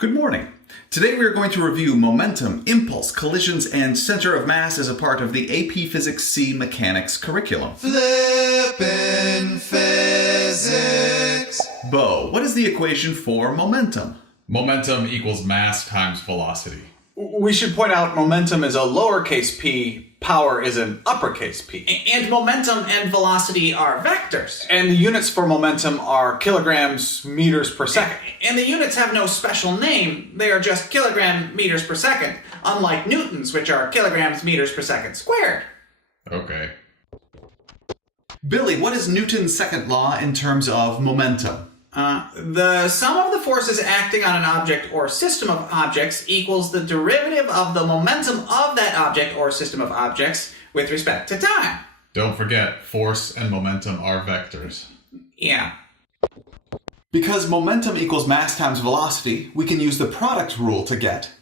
Good morning. Today we are going to review momentum, impulse, collisions, and center of mass as a part of the AP Physics C Mechanics curriculum. Flippin' Physics! Bo, what is the equation for momentum? Momentum equals mass times velocity. We should point out momentum is a lowercase p, power is an uppercase p. And momentum and velocity are vectors. And the units for momentum are kilograms, meters per second. And the units have no special name. They are just kilogram meters per second, unlike newtons, which are kilograms meters per second squared. Okay. Billy, what is Newton's second law in terms of momentum? The sum of the forces acting on an object or system of objects equals the derivative of the momentum of that object or system of objects with respect to time. Don't forget, force and momentum are vectors. Yeah. Because momentum equals mass times velocity, we can use the product rule to get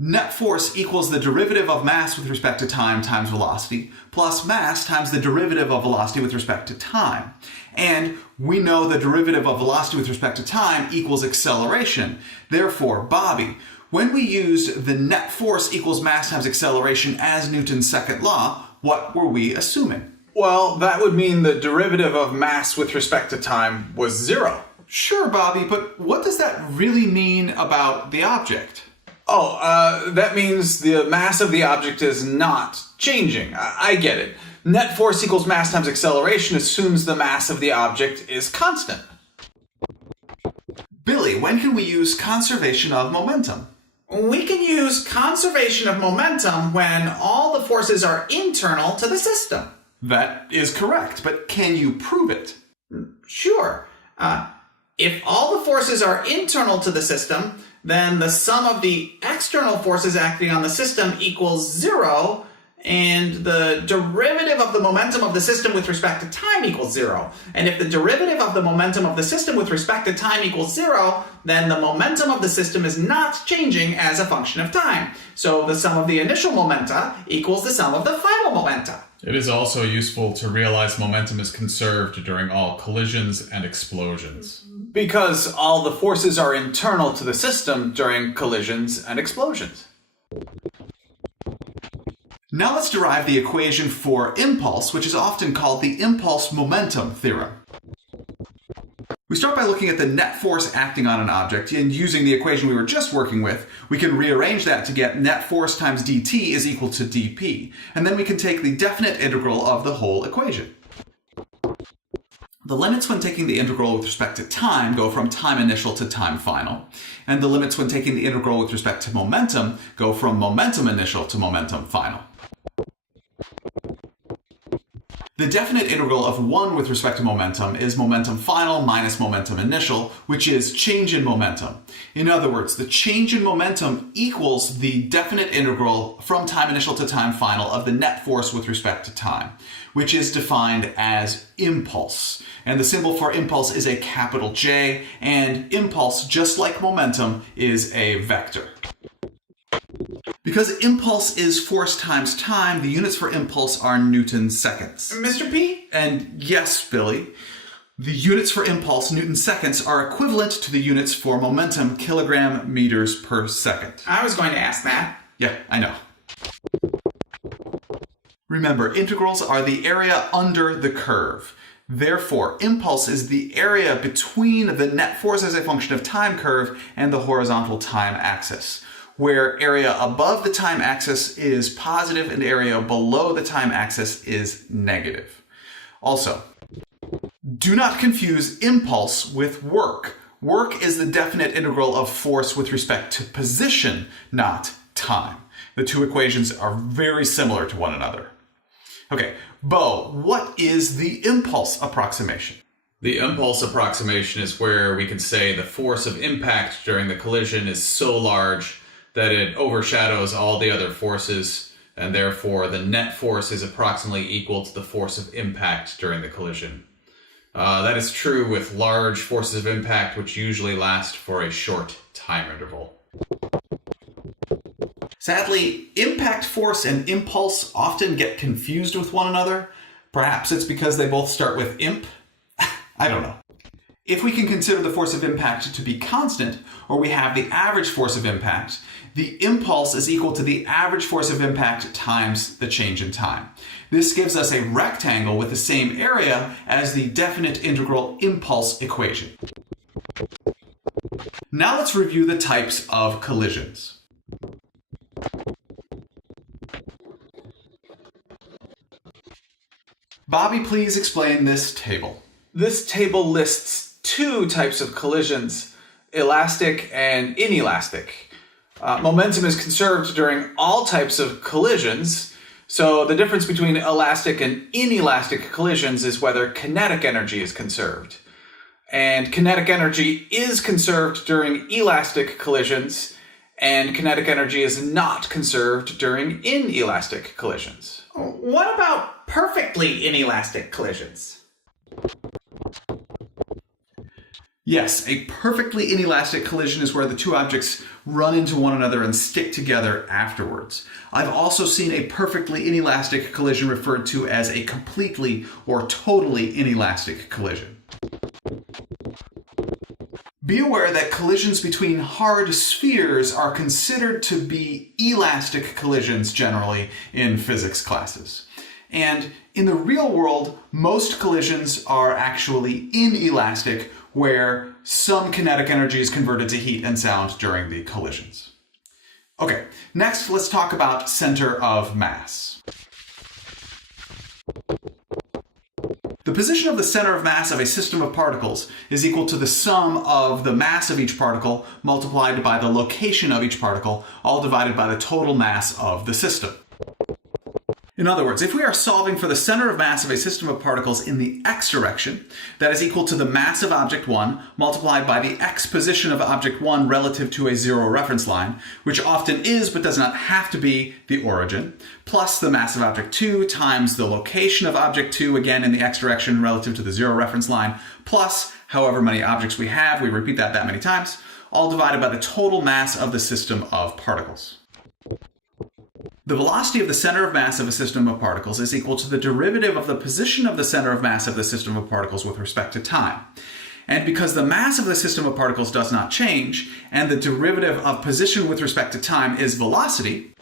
net force equals the derivative of mass with respect to time times velocity, plus mass times the derivative of velocity with respect to time. And we know the derivative of velocity with respect to time equals acceleration. Therefore, Bobby, when we used the net force equals mass times acceleration as Newton's second law, what were we assuming? Well, that would mean the derivative of mass with respect to time was zero. Sure, Bobby, but what does that really mean about the object? That means the mass of the object is not changing. I get it. Net force equals mass times acceleration assumes the mass of the object is constant. Billy, when can we use conservation of momentum? We can use conservation of momentum when all the forces are internal to the system. That is correct, but can you prove it? Sure. If all the forces are internal to the system, then the sum of the external forces acting on the system equals zero, and the derivative of the momentum of the system with respect to time equals zero. And if the derivative of the momentum of the system with respect to time equals zero, then the momentum of the system is not changing as a function of time. So the sum of the initial momenta equals the sum of the final momenta. It is also useful to realize momentum is conserved during all collisions and explosions. Because all the forces are internal to the system during collisions and explosions. Now let's derive the equation for impulse, which is often called the impulse-momentum theorem. We start by looking at the net force acting on an object, and using the equation we were just working with, we can rearrange that to get net force times dt is equal to dp, and then we can take the definite integral of the whole equation. The limits when taking the integral with respect to time go from time initial to time final, and the limits when taking the integral with respect to momentum go from momentum initial to momentum final. The definite integral of 1 with respect to momentum is momentum final minus momentum initial, which is change in momentum. In other words, the change in momentum equals the definite integral from time initial to time final of the net force with respect to time, which is defined as impulse. And the symbol for impulse is a capital J, and impulse, just like momentum, is a vector. Because impulse is force times time, the units for impulse are Newton seconds. Mr. P? And yes, Billy, the units for impulse, Newton seconds, are equivalent to the units for momentum, kilogram meters per second. I was going to ask that. Yeah, I know. Remember, integrals are the area under the curve. Therefore, impulse is the area between the net force as a function of time curve and the horizontal time axis, where area above the time axis is positive and area below the time axis is negative. Also, do not confuse impulse with work. Work is the definite integral of force with respect to position, not time. The two equations are very similar to one another. Okay, Bo, what is the impulse approximation? The impulse approximation is where we can say the force of impact during the collision is so large that it overshadows all the other forces, and therefore the net force is approximately equal to the force of impact during the collision. That is true with large forces of impact, which usually last for a short time interval. Sadly, impact force and impulse often get confused with one another. Perhaps it's because they both start with imp? I don't know. If we can consider the force of impact to be constant, or we have the average force of impact, the impulse is equal to the average force of impact times the change in time. This gives us a rectangle with the same area as the definite integral impulse equation. Now let's review the types of collisions. Bobby, please explain this table. This table lists two types of collisions, elastic and inelastic. Momentum is conserved during all types of collisions, so the difference between elastic and inelastic collisions is whether kinetic energy is conserved. And kinetic energy is conserved during elastic collisions, and kinetic energy is not conserved during inelastic collisions. What about perfectly inelastic collisions? Yes, a perfectly inelastic collision is where the two objects run into one another and stick together afterwards. I've also seen a perfectly inelastic collision referred to as a completely or totally inelastic collision. Be aware that collisions between hard spheres are considered to be elastic collisions generally in physics classes. And in the real world, most collisions are actually inelastic, where some kinetic energy is converted to heat and sound during the collisions. Okay, next let's talk about center of mass. The position of the center of mass of a system of particles is equal to the sum of the mass of each particle multiplied by the location of each particle, all divided by the total mass of the system. In other words, if we are solving for the center of mass of a system of particles in the x direction, that is equal to the mass of object 1 multiplied by the x position of object 1 relative to a zero reference line, which often is but does not have to be the origin, plus the mass of object 2 times the location of object 2, again in the x direction relative to the zero reference line, plus however many objects we have, we repeat that many times, all divided by the total mass of the system of particles. The velocity of the center of mass of a system of particles is equal to the derivative of the position of the center of mass of the system of particles with respect to time. And because the mass of the system of particles does not change, and the derivative of position with respect to time is velocity,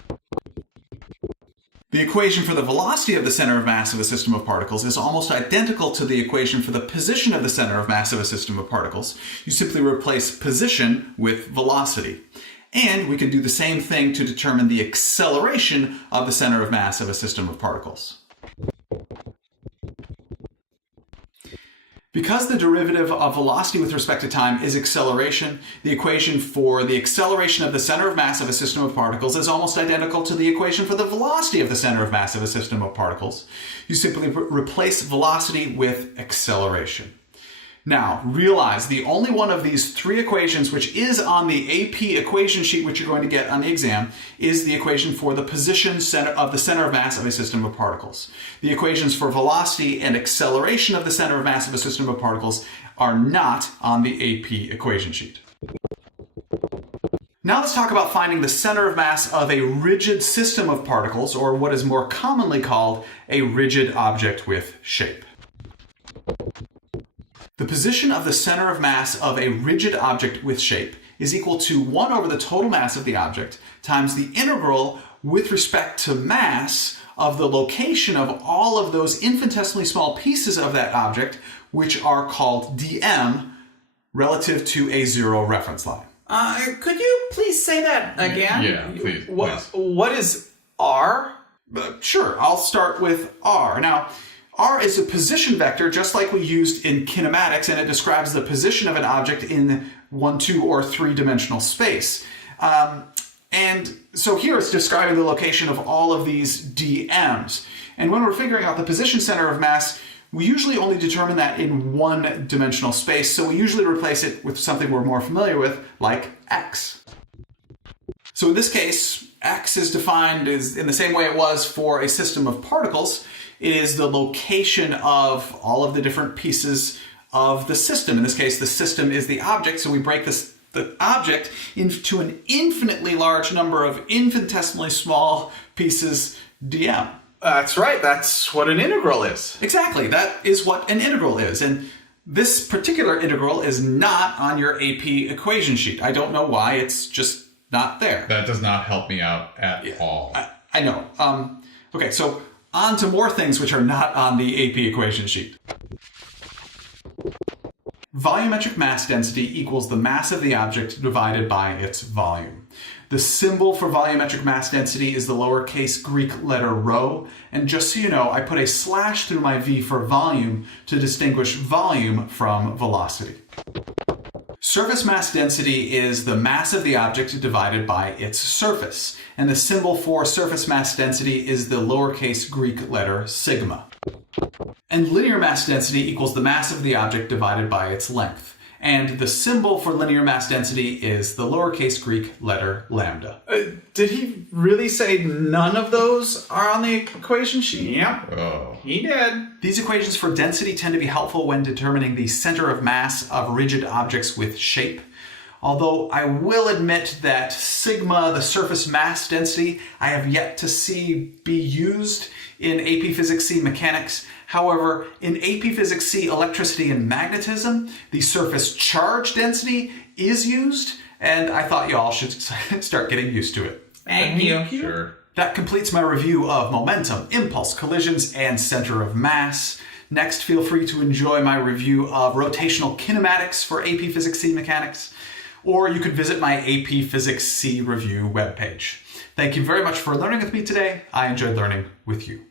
the equation for the velocity of the center of mass of a system of particles is almost identical to the equation for the position of the center of mass of a system of particles. You simply replace position with velocity. And we can do the same thing to determine the acceleration of the center of mass of a system of particles. Because the derivative of velocity with respect to time is acceleration, the equation for the acceleration of the center of mass of a system of particles is almost identical to the equation for the velocity of the center of mass of a system of particles. You simply replace velocity with acceleration. Now, realize the only one of these three equations which is on the AP equation sheet which you're going to get on the exam is the equation for the position of the center of mass of a system of particles. The equations for velocity and acceleration of the center of mass of a system of particles are not on the AP equation sheet. Now let's talk about finding the center of mass of a rigid system of particles, or what is more commonly called a rigid object with shape. The position of the center of mass of a rigid object with shape is equal to 1 over the total mass of the object times the integral with respect to mass of the location of all of those infinitesimally small pieces of that object, which are called dm, relative to a zero reference line. Could you please say that again? Yeah, please. What is r? Sure, I'll start with r. Now, r is a position vector just like we used in kinematics, and it describes the position of an object in 1, 2, or 3-dimensional space. And so here it's describing the location of all of these dm's. And when we're figuring out the position center of mass, we usually only determine that in 1-dimensional space, so we usually replace it with something we're more familiar with, like x. So in this case, x is defined as in the same way it was for a system of particles. It is the location of all of the different pieces of the system. In this case, the system is the object, so we break the object into an infinitely large number of infinitesimally small pieces dm. That's right, that's what an integral is. Exactly, that is what an integral is. And This particular integral is not on your AP equation sheet. I don't know why, it's just not there. That does not help me out at all. I know. Okay, so on to more things which are not on the AP equation sheet. Volumetric mass density equals the mass of the object divided by its volume. The symbol for volumetric mass density is the lowercase Greek letter rho, and just so you know, I put a slash through my V for volume to distinguish volume from velocity. Surface mass density is the mass of the object divided by its surface, and the symbol for surface mass density is the lowercase Greek letter sigma. And linear mass density equals the mass of the object divided by its length. And the symbol for linear mass density is the lowercase Greek letter lambda. Did he really say none of those are on the equation sheet? Yep, Oh. he did. These equations for density tend to be helpful when determining the center of mass of rigid objects with shape. Although I will admit that sigma, the surface mass density, I have yet to see be used in AP Physics C mechanics. However, in AP Physics C electricity and magnetism, the surface charge density is used, and I thought y'all should start getting used to it. Thank you. Sure. That completes my review of momentum, impulse, collisions, and center of mass. Next, feel free to enjoy my review of rotational kinematics for AP Physics C mechanics, or you could visit my AP Physics C review webpage. Thank you very much for learning with me today. I enjoyed learning with you.